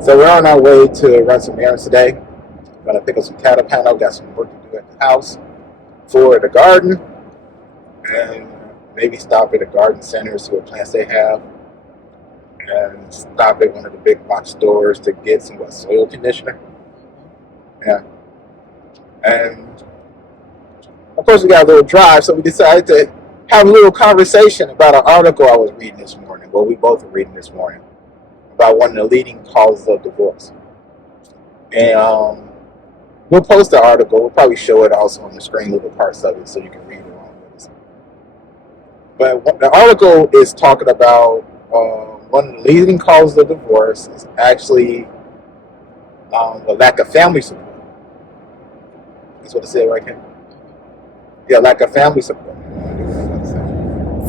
So we're on our way to run some errands today. Gonna pick up some cattle panel. Got some work to do at the house for the garden, and maybe stop at a garden center, see what plants they have, and stop at one of the big box stores to get some soil conditioner. Yeah, and of course we got a little drive, so we decided to have a little conversation about an article I was reading this morning. Well, we both were reading this morning about one of the leading causes of divorce, and we'll post the article. We'll probably show it also on the screen, little parts of it, so you can read it along with us. But the article is talking about one of the leading causes of divorce is actually the lack of family support. That's what it said right here. Yeah, lack of family support.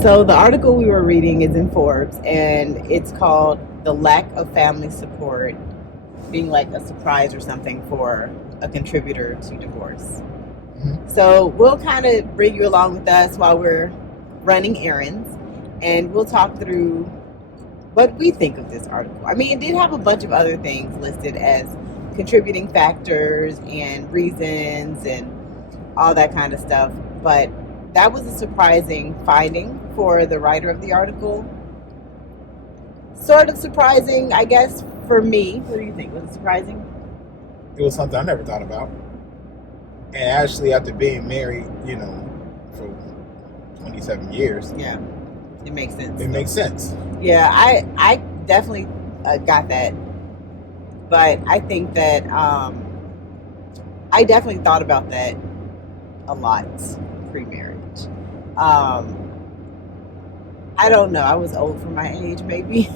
So the article we were reading is in Forbes, and it's called "The Lack of Family Support Being Like a Surprise or Something for a Contributor to Divorce." Mm-hmm. So we'll kind of bring you along with us while we're running errands, and we'll talk through what we think of this article. I mean, it did have a bunch of other things listed as contributing factors and reasons and all that kind of stuff, but that was a surprising finding for the writer of the article. Sort of surprising, I guess, for me. What do you think? Was it surprising? It was something I never thought about. And actually, after being married, for 27 years, Yeah, it makes sense. it makes sense. Yeah, I definitely got that, but I think that I definitely thought about that a lot pre-marriage. I don't know. I was old for my age, maybe,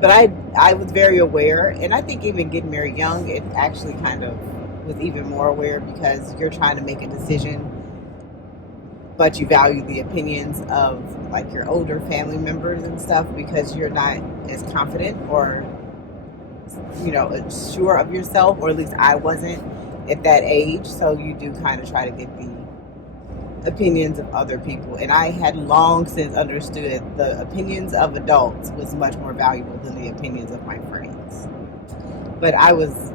but I was very aware, and I think even getting married young, it actually kind of was even more aware because you're trying to make a decision, but you value the opinions of like your older family members and stuff because you're not as confident or sure of yourself, or at least I wasn't at that age. So you do kind of try to get the opinions of other people, and I had long since understood the opinions of adults was much more valuable than the opinions of my friends. But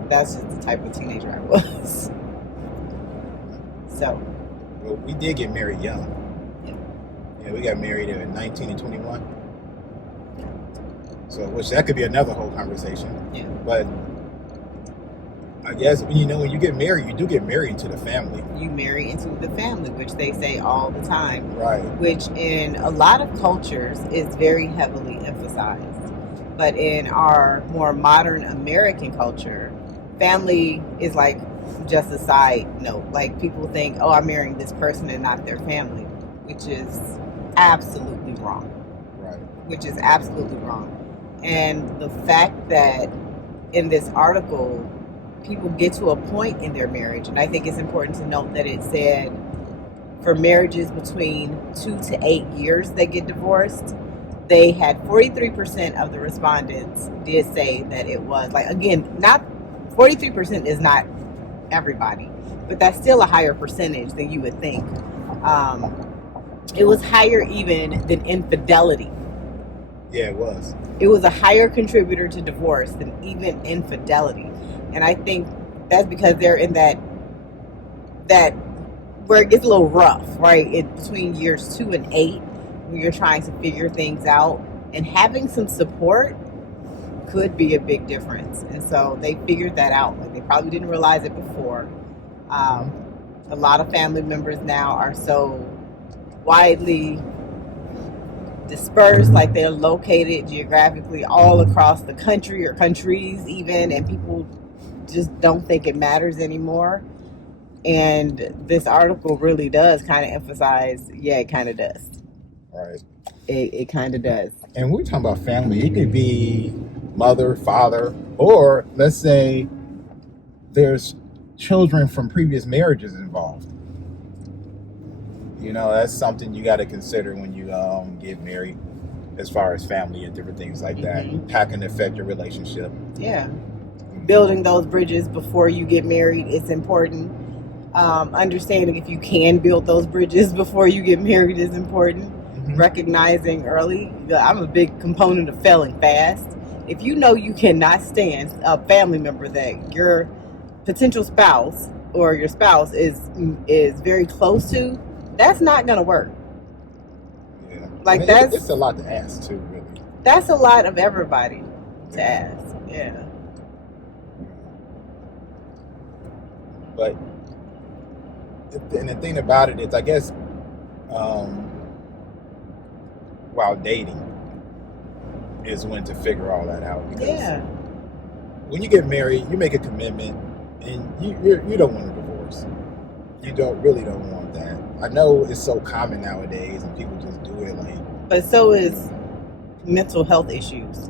that's just the type of teenager I was. So Well, we did get married young. Yeah, we got married at 19 and 21. So, which that could be another whole conversation. Yeah. But I guess when you get married, you do get married into the family. You marry into the family, which they say all the time. Right. Which in a lot of cultures is very heavily emphasized. But in our more modern American culture, family is like just a side note. Like people think, oh, I'm marrying this person and not their family, which is absolutely wrong. Right. Which is absolutely wrong. And the fact that in this article, people get to a point in their marriage, and I think it's important to note that it said for marriages between 2 to 8 years they get divorced, they had 43% of the respondents did say that it was, like, again, not 43% is not everybody, but that's still a higher percentage than you would think. It was higher even than infidelity. Yeah, it was. It was a higher contributor to divorce than even infidelity. And I think that's because they're in that where it gets a little rough, right? Between years 2 and 8, when you're trying to figure things out, and having some support could be a big difference. And so they figured that out. Like, they probably didn't realize it before. A lot of family members now are so widely dispersed, like they're located geographically all across the country or countries even, and people just don't think it matters anymore. And this article really does kind of emphasize, yeah, it kind of does. Right. It kind of does. And when we're talking about family, it could be mother, father, or let's say there's children from previous marriages involved. That's something you got to consider when you get married, as far as family and different things like that. How can it affect your relationship? Yeah. Building those bridges before you get married is important. Understanding if you can build those bridges before you get married is important. Recognizing early. I'm a big component of failing fast. If you know you cannot stand a family member that your potential spouse or your spouse is very close to, that's not gonna work. Yeah. Like it's a lot to ask too, really. That's a lot of everybody to ask. Yeah. But and the thing about it is, I guess, while dating is when to figure all that out. Because when you get married, you make a commitment, and you don't want a divorce. You don't want that. I know it's so common nowadays, and people just do it like. But so is mental health issues.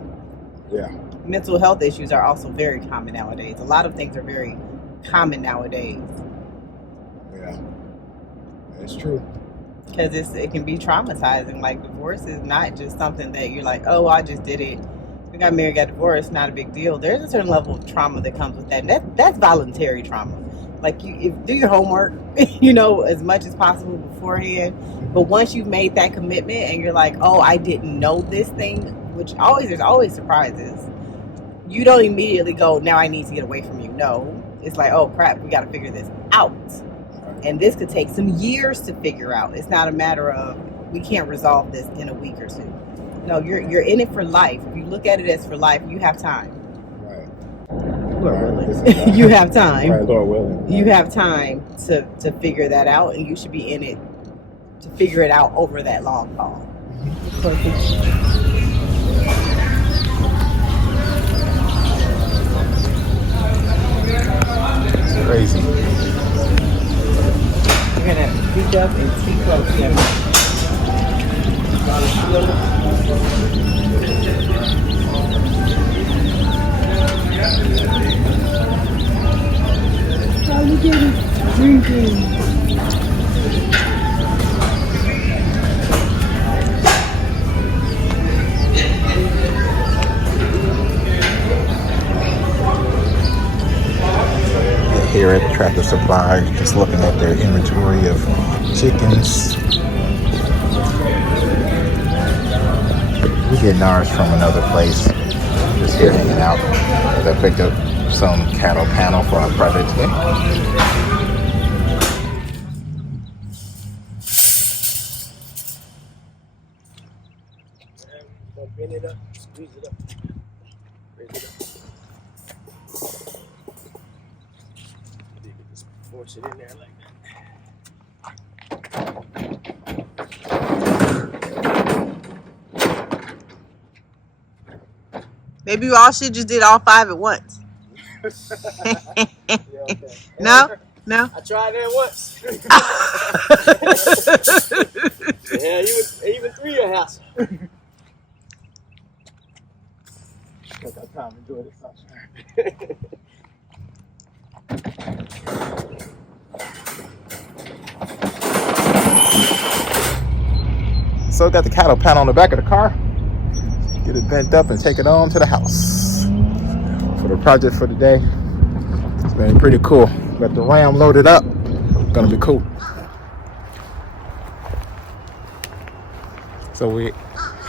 Yeah. Mental health issues are also very common nowadays. A lot of things are very common nowadays. Yeah, that's true. Because it can be traumatizing. Like, divorce is not just something that you're like, oh, I just did it. We got married, got divorced, not a big deal. There's a certain level of trauma that comes with that. And that's voluntary trauma. Like, you do your homework, as much as possible beforehand. But once you've made that commitment and you're like, oh, I didn't know this thing, which there's always surprises. You don't immediately go, now I need to get away from you. No. It's like, oh, crap, we got to figure this out. And this could take some years to figure out. It's not a matter of, we can't resolve this in a week or two. No, you're in it for life. If you look at it as for life, you have time. Right. Lord willing. You have time. Right, Lord willing. You have time to figure that out, and you should be in it to figure it out over that long haul. It's crazy. You're gonna have to speak up and speak close. How you getting drinking? Here at Tractor Supply, just looking at their inventory of chickens. We get ours from another place. Just here hanging out. I picked up some cattle panel for our project today. Bend it up, squeeze it up, raise it up. Just force it in there like that. Maybe you all should just did all 5 at once. Yeah, okay. No? I tried that once. Yeah, even 3 a hassle. I got time to enjoy this sunshine. So got the cattle panel on the back of the car. Get it bent up and take it on to the house for the project for the day. It's been pretty cool. Got the Ram loaded up. Gonna be cool. So we're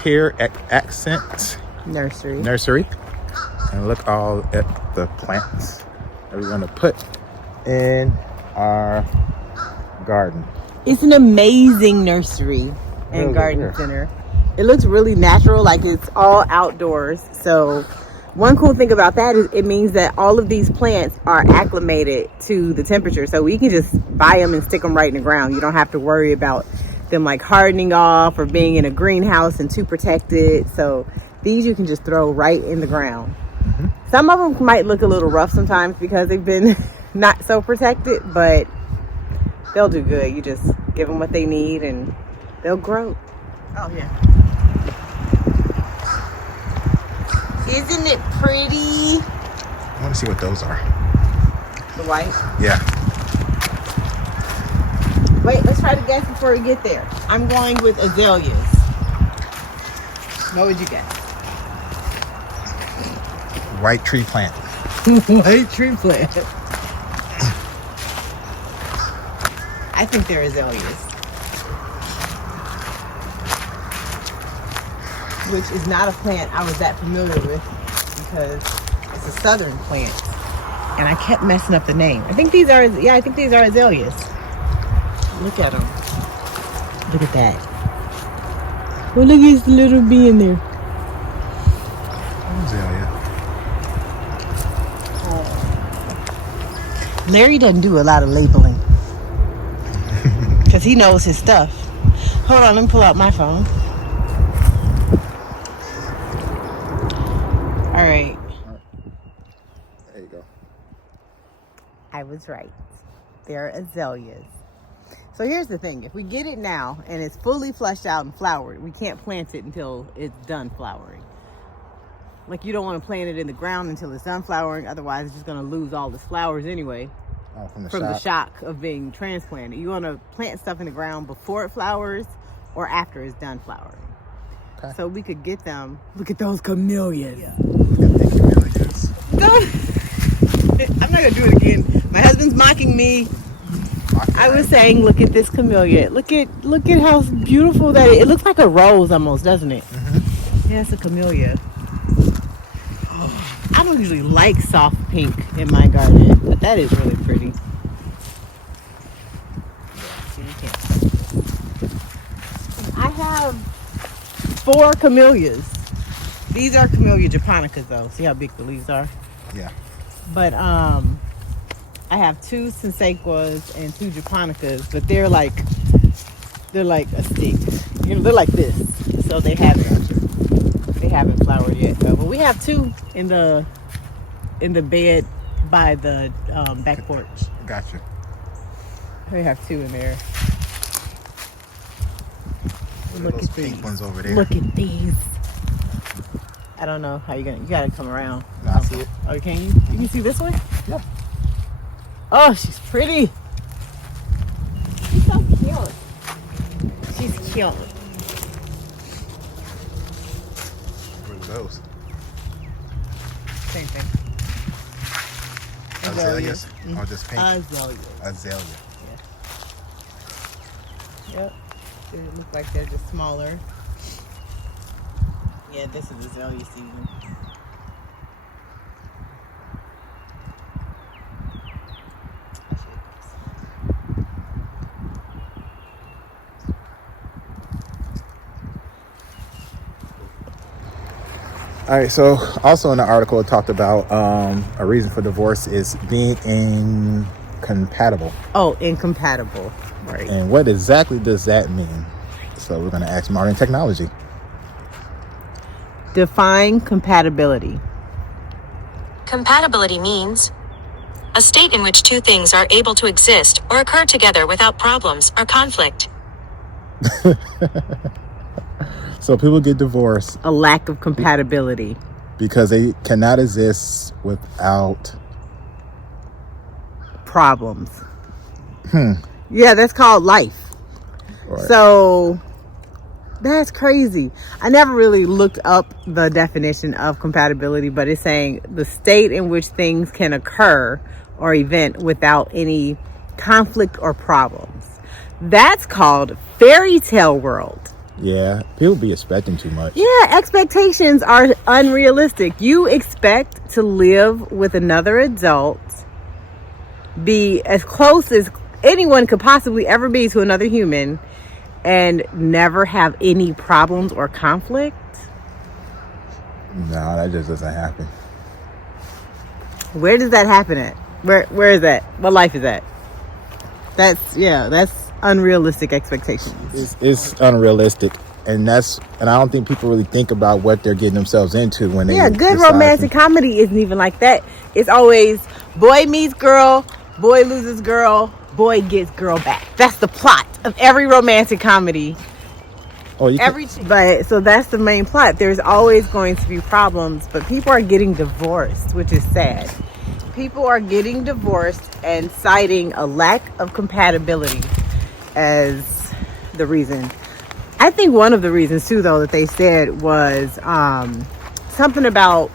here at Accent Nursery, and look all at the plants that we're gonna put in our garden. It's an amazing nursery and Really garden weird. center. It looks really natural, like it's all outdoors. So one cool thing about that is it means that all of these plants are acclimated to the temperature. So we can just buy them and stick them right in the ground. You don't have to worry about them like hardening off or being in a greenhouse and too protected. So these you can just throw right in the ground. Mm-hmm. Some of them might look a little rough sometimes because they've been not so protected, but they'll do good. You just give them what they need and they'll grow. Oh yeah. Isn't it pretty? I want to see what those are. The white? Yeah. Wait, let's try to guess before we get there. I'm going with azaleas. What would you guess? White tree plant. White tree plant. I think they're azaleas. Which is not a plant I was that familiar with. because it's a southern plant. And I kept messing up the name. I think these are azaleas. Look at them. Look at that. Well, look at the little bee in there. Azalea. Larry doesn't do a lot of labeling. Because he knows his stuff. Hold on, let me pull out my phone. All right. There you go. I was right. They're azaleas. So here's the thing. If we get it now and it's fully flushed out and flowered, we can't plant it until it's done flowering. Like, you don't want to plant it in the ground until it's done flowering. Otherwise, it's just going to lose all its flowers anyway. From the shock of being transplanted. You want to plant stuff in the ground before it flowers or after it's done flowering. Okay. So we could get them. Look at those camellias. Yeah. Look at the camellias. I'm not going to do it again. My husband's mocking me. I was saying, look at this camellia. Look at how beautiful that is. It looks like a rose almost, doesn't it? Mm-hmm. Yeah, it's a camellia. I don't usually like soft pink in my garden, but that is really pretty. See, you can't. I have 4 camellias. These are Camellia japonicas, though. See how big the leaves are? Yeah. But I have 2 Sensequas and 2 japonicas, but they're like a stick. You know, they're like this, so they haven't flowered yet, though. But we have 2 in the bed by the back porch. Gotcha. We have 2 in there. Look at those pink ones over there. Look at these. I don't know how you gotta come around. No, I see it. Oh, can you? You can see this one? Yeah. Oh, she's pretty. She's so cute. She's cute. What are those? Same thing. Azaleas? Or just pink? Azaleas. Azalea. Yeah. Yep. They look like they're just smaller. Yeah, this is azalea season. All right, so also in the article it talked about a reason for divorce is being incompatible. Oh, incompatible. Right. And what exactly does that mean? So we're going to ask modern technology. Define compatibility. Compatibility means a state in which 2 things are able to exist or occur together without problems or conflict. So people get divorced. A lack of compatibility. Because they cannot exist without problems. Yeah, that's called life. Right. So that's crazy. I never really looked up the definition of compatibility, but it's saying the state in which things can occur or event without any conflict or problems. That's called fairy tale world. Yeah, people be expecting too much. Yeah, expectations are unrealistic. You expect to live with another adult, be as close as anyone could possibly ever be to another human, and never have any problems or conflict? No, that just doesn't happen. Where does that happen at? Where is that? What life is that? That's unrealistic expectations. It's unrealistic, and I don't think people really think about what they're getting themselves into when they. Yeah, good romantic comedy isn't even like that. It's always boy meets girl, boy loses girl, boy gets girl back. That's the plot of every romantic comedy. So that's the main plot. There's always going to be problems, but people are getting divorced, which is sad. People are getting divorced and citing a lack of compatibility as the reason. I think one of the reasons too, though, that they said was something about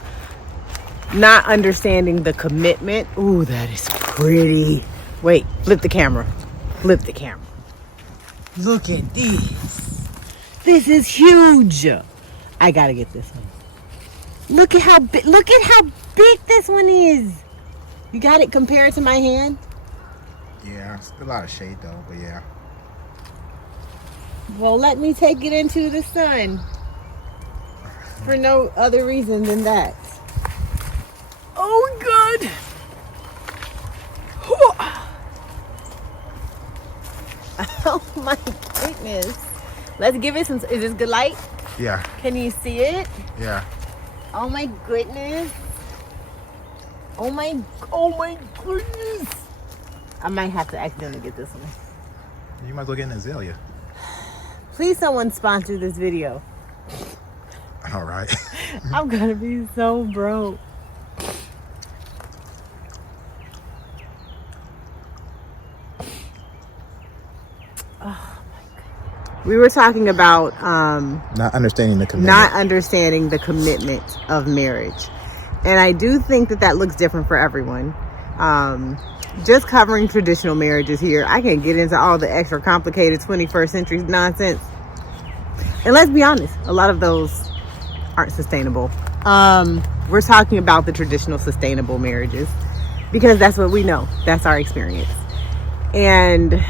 not understanding the commitment. Ooh, that is pretty. Wait, flip the camera. Flip the camera. Look at this. This is huge. I gotta get this one. Look at how big this one is. You got it compared to my hand? Yeah, it's a lot of shade though, but yeah. Well, let me take it into the sun. For no other reason than that. Oh, good. Oh my goodness. Let's give it some. Is this good light? Yeah. Can you see it? Yeah. Oh my goodness. Oh my goodness. I might have to accidentally get this one. You might as well get an azalea. Please someone sponsor this video. All right. I'm gonna be so broke. Oh my God. We were talking about Not understanding the commitment. not understanding the commitment of marriage. And I do think that looks different for everyone. Just covering traditional marriages here, I can't get into all the extra complicated 21st century nonsense. And let's be honest, a lot of those aren't sustainable. We're talking about the traditional sustainable marriages because that's what we know. That's our experience. And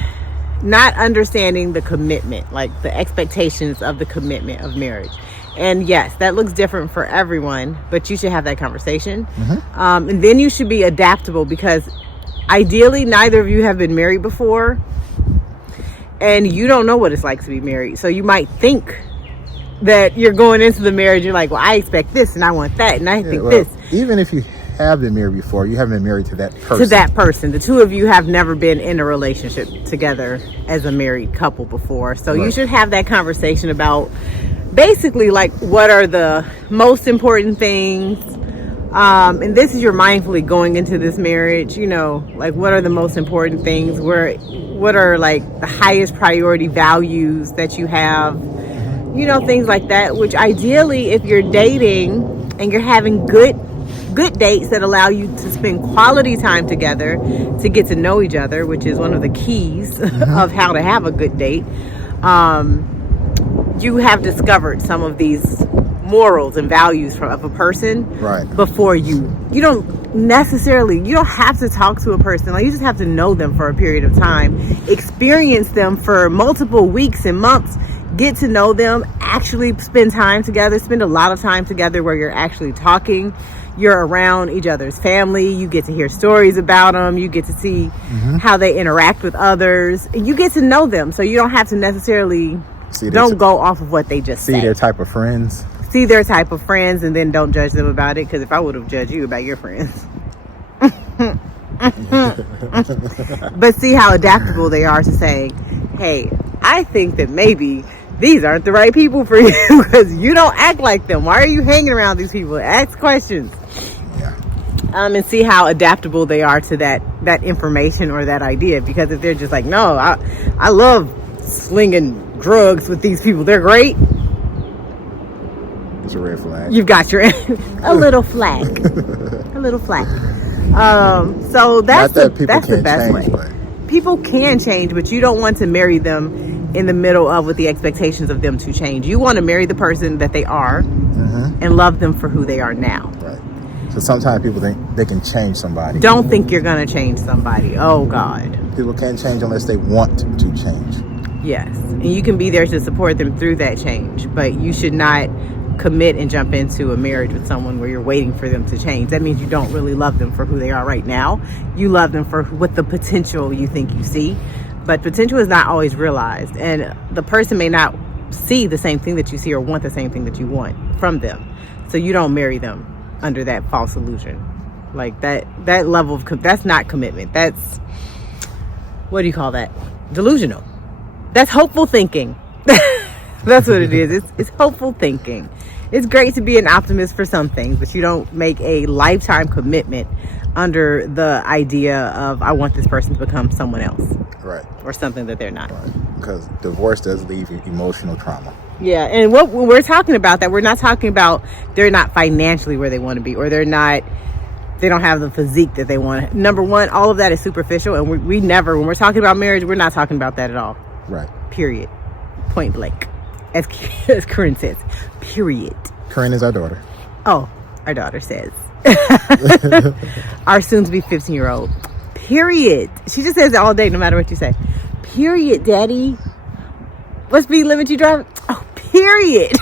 not understanding the commitment, like the expectations of the commitment of marriage. And yes, that looks different for everyone, but you should have that conversation. And then you should be adaptable because ideally neither of you have been married before and you don't know what it's like to be married. So you might think that you're going into the marriage, you're like, well, I expect this and I want that and I think this. Even if you have been married before, you haven't been married to that person. To that person. The two of you have never been in a relationship together as a married couple before. So you should have that conversation about basically like what are the most important things. And this is your mindfully going into this marriage, you know, like what are the most important things? What are like the highest priority values that you have? You know, things like that, which ideally if you're dating and you're having good dates that allow you to spend quality time together to get to know each other, which is one of the keys of how to have a good date. You have discovered some of these morals and values of a person before you don't have to talk to a person. Like, you just have to know them for a period of time, experience them for multiple weeks and months, get to know them, actually spend time together, spend a lot of time together where you're actually talking, you're around each other's family, you get to hear stories about them, you get to see how they interact with others, you get to know them, so you don't have to necessarily go off of what they just say. See their type of friends. See their type of friends and then don't judge them about it, because if I would have judged you about your friends. But see how adaptable they are to saying, hey, I think that maybe these aren't the right people for you because you don't act like them. Why are you hanging around these people? Ask questions. Yeah. And see how adaptable they are to that information or that idea. Because if they're just like, no, I love slinging drugs with these people, they're great. It's a red flag. You've got your a little flag. A little flag. So that's the best way. But people can change, but you don't want to marry them in the middle of with the expectations of them to change. You want to marry the person that they are and love them for who they are now. Right. So sometimes people think they can change somebody. Don't think you're going to change somebody. Oh, God. People can't change unless they want to change. Yes. And you can be there to support them through that change, but you should not commit and jump into a marriage with someone where you're waiting for them to change. That means you don't really love them for who they are right now. You love them for what the potential you think you see. But potential is not always realized, and the person may not see the same thing that you see or want the same thing that you want from them. So you don't marry them under that false illusion. Like that level of that's not commitment. That's, what do you call that? Delusional. That's hopeful thinking. That's what it is. It's hopeful thinking. It's great to be an optimist for some things, but you don't make a lifetime commitment under the idea of, I want this person to become someone else. Right. Or something that they're not. Right. Because divorce does leave emotional trauma. Yeah, and when we're talking about that, we're not talking about they're not financially where they want to be, or they don't have the physique that they want. Number one, all of that is superficial, and we never, when we're talking about marriage, we're not talking about that at all. Right. Period. Point blank. As Corinne says, period. Corinne is our daughter. Oh, our daughter says. Our soon-to-be 15-year-old. Period. She just says it all day, no matter what you say. Period, Daddy. What speed limit you drive? Oh, period.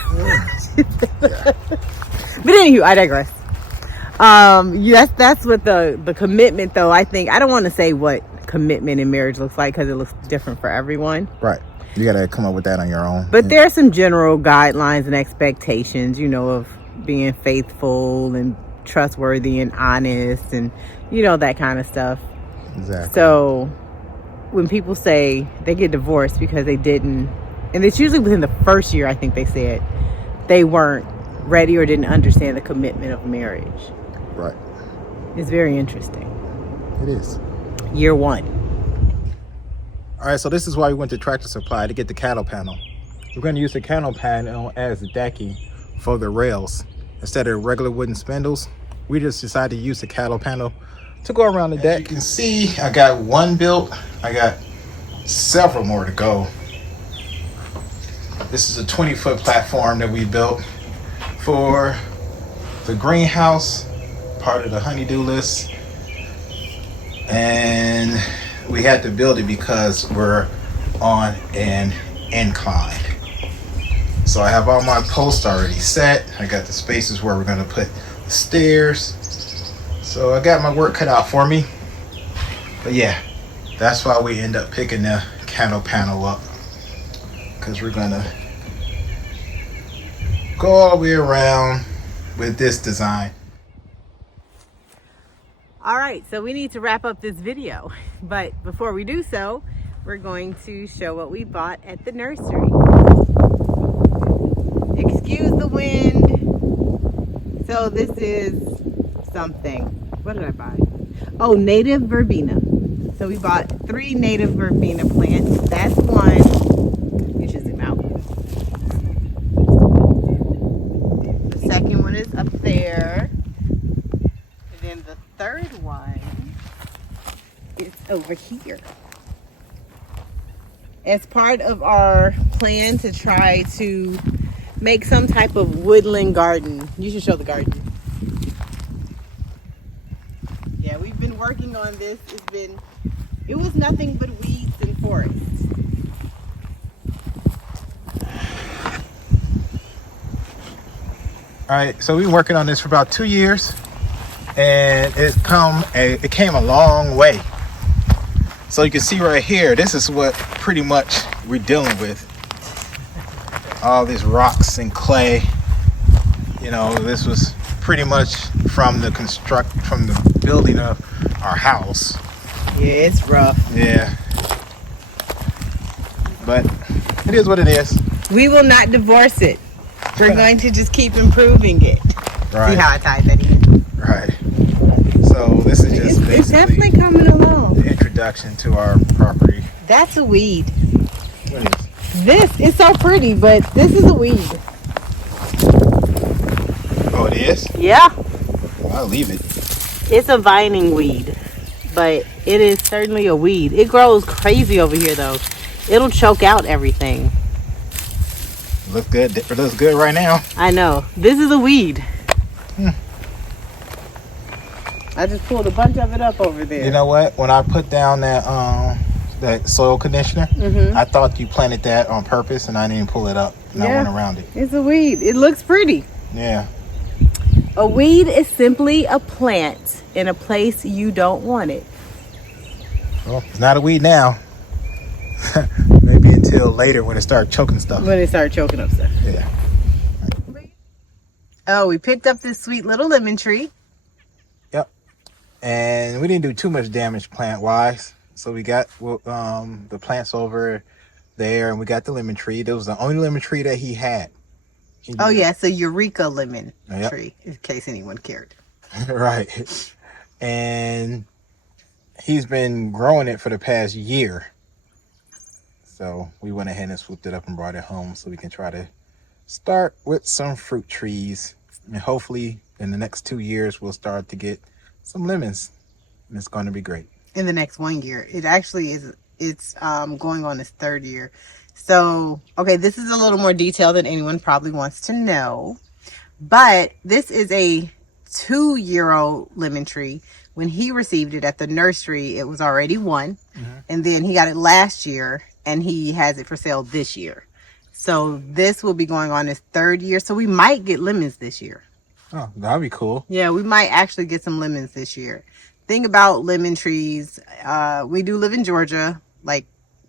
But anywho, I digress. Yes, that's what the commitment, though. I think I don't want to say what commitment in marriage looks like because it looks different for everyone. Right. You got to come up with that on your own. But there are some general guidelines and expectations, you know, of being faithful and trustworthy and honest and, you know, that kind of stuff. Exactly. So when people say they get divorced because they didn't, and it's usually within the first year, I think they said, they weren't ready or didn't understand the commitment of marriage. Right. It's very interesting. It is. Year one. All right, so this is why we went to Tractor Supply to get the cattle panel. We're going to use the cattle panel as the decking for the rails. Instead of regular wooden spindles, we just decided to use the cattle panel to go around the deck. You can see I got one built. I got several more to go. This is a 20-foot platform that we built for the greenhouse, part of the honeydew list. And we had to build it because we're on an incline. So I have all my posts already set. I got the spaces where we're going to put the stairs. So I got my work cut out for me. But yeah, that's why we end up picking the cattle panel up, because we're going to go all the way around with this design. All right, so we need to wrap up this video. But before we do so, we're going to show what we bought at the nursery. Excuse the wind. So this is something. What did I buy? Oh, native verbena. So we bought 3 native verbena plants. That's one. You should zoom out. The second one is up there. And then the third one is over here. As part of our plan to try to make some type of woodland garden. You should show the garden. Yeah, we've been working on this. It was nothing but weeds and forests. All right, so we've been working on this for about 2 years, and it came a long way. So you can see right here, this is what pretty much we're dealing with. All these rocks and clay. You know, this was pretty much from the building of our house. Yeah, it's rough. Yeah. But it is what it is. We will not divorce it. We're going to just keep improving it. Right. See how I tied that in? Right. So this is just It's definitely coming along. the introduction to our property. That's a weed. What is? This is so pretty, but this is a weed. Oh, it is? Yeah. Well, I'll leave it. It's a vining weed, but it is certainly a weed. It grows crazy over here, though. It'll choke out everything. Looks good. It looks good right now. I know. This is a weed. I just pulled a bunch of it up over there. You know what? When I put down that soil conditioner, I thought you planted that on purpose, and I didn't pull it up, and I went around it. It's a weed. It looks pretty. Yeah. A weed is simply a plant in a place you don't want it. Well, it's not a weed now. Maybe until later when it starts choking stuff. When it started choking up stuff. Yeah. Oh, we picked up this sweet little lemon tree. Yep. And we didn't do too much damage plant-wise. So we got the plants over there, and we got the lemon tree. That was the only lemon tree that he had. Oh, yeah, it's a Eureka lemon Yep. tree, in case anyone cared. Right. And he's been growing it for the past year. So we went ahead and swooped it up and brought it home so we can try to start with some fruit trees. And hopefully in the next 2 years, we'll start to get some lemons. And it's going to be great. In the next 1 year. It actually is, it's going on its 3rd year. So, okay, this is a little more detailed than anyone probably wants to know. But this is a 2-year-old lemon tree. When he received it at the nursery, it was already 1. And then he got it last year, and he has it for sale this year. So this will be going on his 3rd year. So we might get lemons this year. Oh, that'd be cool. Yeah, we might actually get some lemons this year. Thing about lemon trees, we do live in Georgia, like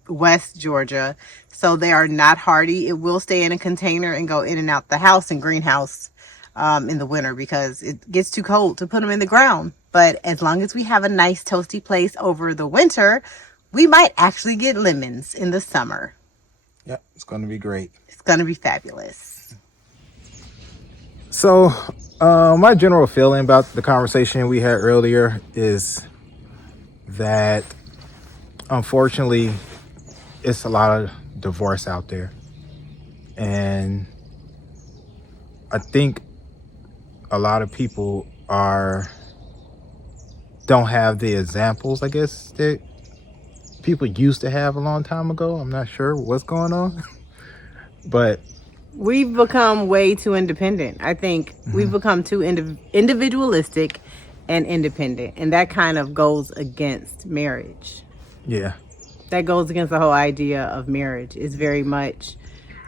West Georgia. So they are not hardy. It will stay in a container and go in and out the house and greenhouse in the winter because it gets too cold to put them in the ground. But as long as we have a nice toasty place over the winter, we might actually get lemons in the summer. Yep, it's going to be great. It's going to be fabulous. So, my general feeling about the conversation we had earlier is that, unfortunately, it's a lot of divorce out there. And I think a lot of people don't have the examples, I guess, that people used to have a long time ago. I'm not sure what's going on. But we've become way too independent. I think we've become too individualistic and independent. And that kind of goes against marriage. Yeah. That goes against the whole idea of marriage. It's very much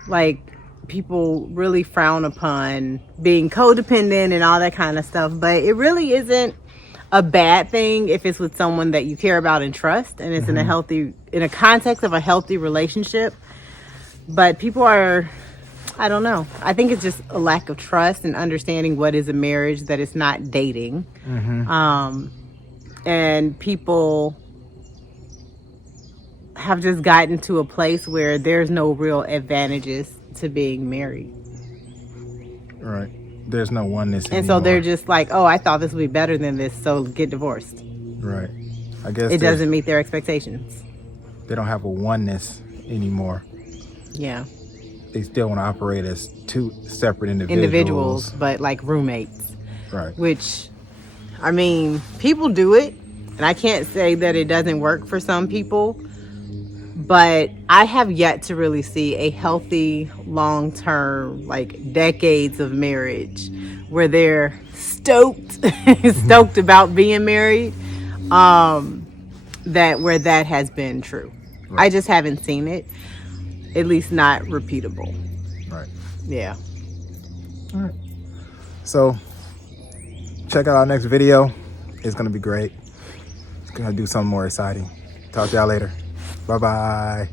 like people really frown upon being codependent and all that kind of stuff. But it really isn't a bad thing if it's with someone that you care about and trust. And it's in a context of a healthy relationship. But people are, I don't know. I think it's just a lack of trust and understanding what is a marriage, that it's not dating. And people have just gotten to a place where there's no real advantages to being married. Right. There's no oneness anymore. And so they're just like, oh, I thought this would be better than this, so get divorced. Right. I guess it doesn't meet their expectations. They don't have a oneness anymore. Yeah. They still want to operate as 2 separate individuals. But like roommates. Right. Which, I mean, people do it. And I can't say that it doesn't work for some people. But I have yet to really see a healthy, long-term, like decades of marriage where they're stoked about being married, where that has been true. Right. I just haven't seen it, at least not repeatable. Right. Yeah. All right. So check out our next video. It's going to be great. It's going to do something more exciting. Talk to y'all later. Bye-bye.